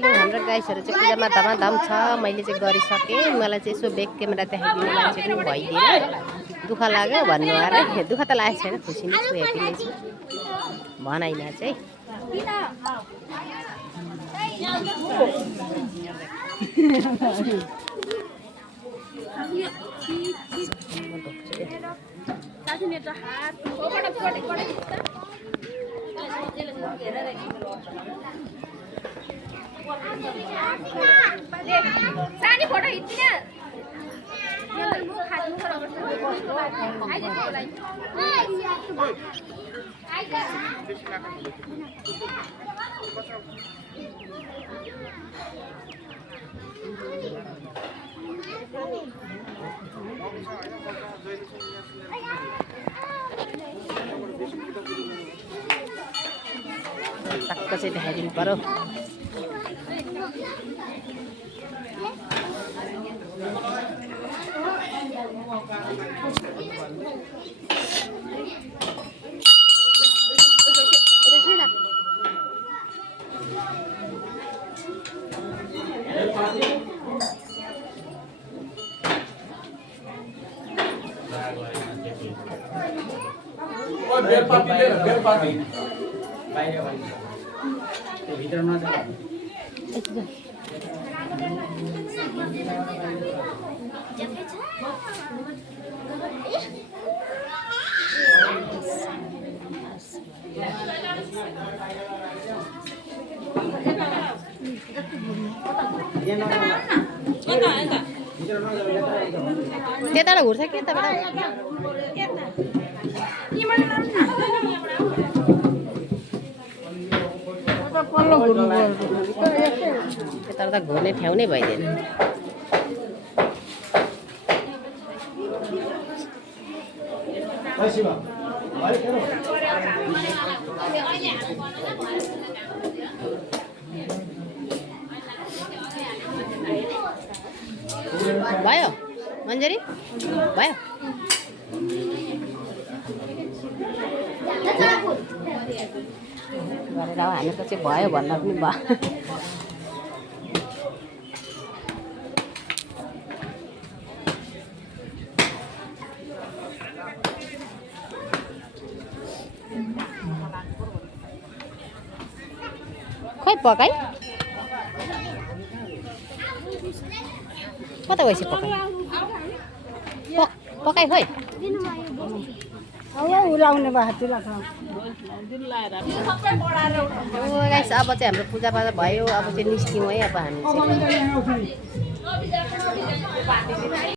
लु हाम्रो गाइसहरू चाहिँ पूजामा धमाधम छ। मैले चाहिँ गरिसकेँ। मलाई चाहिँ यसो ब्याक क्यामेरा देखाइदिने मान्छे पनि भइदिएन। दुःख लाग्यो भन्नु अरे। दुःख त लागेको छैन, खुसी नै छु, ह्याप्पी नै छु भनाइमा चाहिँ। सानी फोटो खिच्ने टक्क चाहिँ देखाइदिनु पर्यो। त्यताबाट घुर्छ के यताबाट यताबाट त घुर्ने ठाउँ नै भइदिएन। भयो मन्जरी भयो। गरेर हानेको चाहिँ भयो भन्दा पनि भयो। खोइ पकाइ कता गएछ पकाइ पकाइ खोइ उलाउने भाततिर गाइस। अब चाहिँ हाम्रो पूजापाजा भयो। अब चाहिँ निस्क्यौँ है। अब हामी चाहिँ